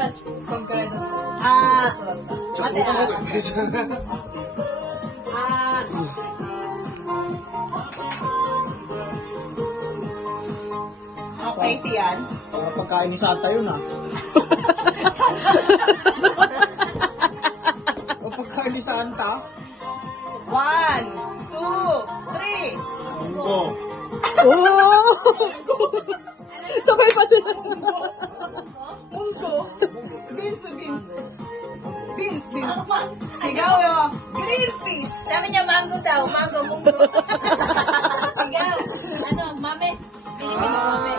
からこんくらいだった。あ待ってな。Crazy yan. Mga pagkain ni Santa yun ah. O pagkain ni Santa. 1, 2, 3. Munggo. Oh! Sabay pa sila. Munggo. Beans. Sigaw yun. Green peas. Sabi niya mango daw, munggo. Sigaw. Ano, mame. Pilipino mame.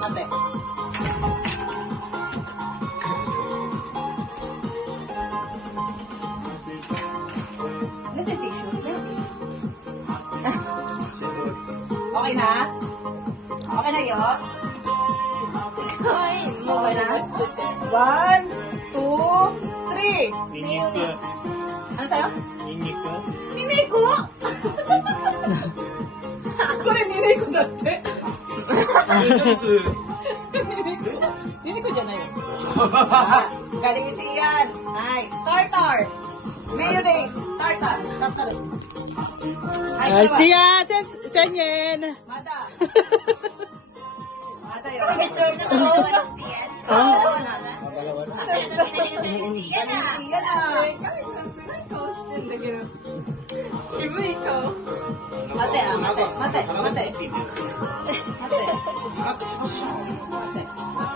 Mate. Nasa tissue? Okay na? Okay na yun? Kain. Okay na? 1, 2, 3. Ninik. Ano sa'yo? Ninik. Niniko! Ako rin niniko dati. Niniko dyan na yun. Galing si Ian. Ay, tartar. Mayonnaise. Tartar. Tartar. Ay, dalawa. Siya, Senyen. Mada. Mada yun. Picture na to. Walang siyan. Dalawa na. Dalawa na. Sabi na pinagin na siyan Galing ah. si Ian ah. 渋い顔。 Mate ah, mate. Mate. Mate. Mate. Mate.